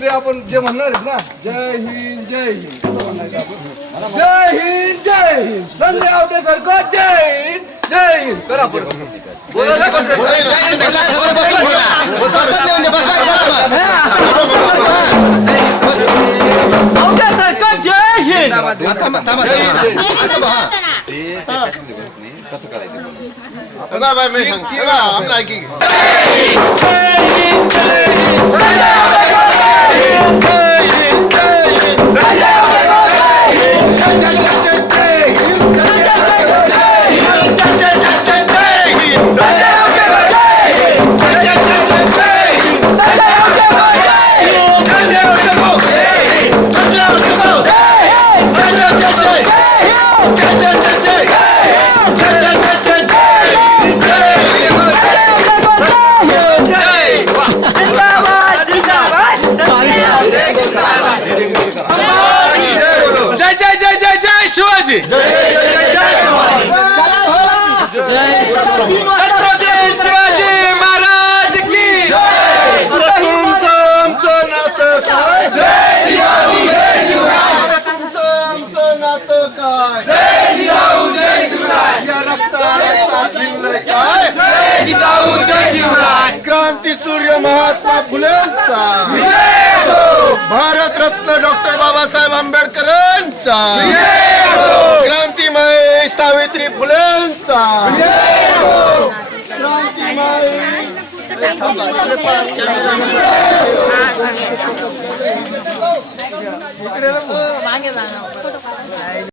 ते आपण जे म्हणणार आहेत ना, जय हिंद जय हिंद कसं म्हणायचं आपण? जय हिंद जय हिंद, संजय आवटे सारखं जय हिंद जय हिंद करा परत. बोलायला कसं? आवटे सारखं जय हिंद. कसं करायचं? मी सांगतो आम्ही ऐकी शिवाजी शिवाजी महाराज की तुमचं आमचं नातं काय तुमचं आमचं नातं काय या रक्तात भिनलंय काय क्रांती सूर्य महात्मा फुलेंचा भारतरत्न डॉक्टर बाबासाहेब आंबेडकरांचा क्रांतीमय सावित्री फुलेंचा क्रांतीमय मागे जाणार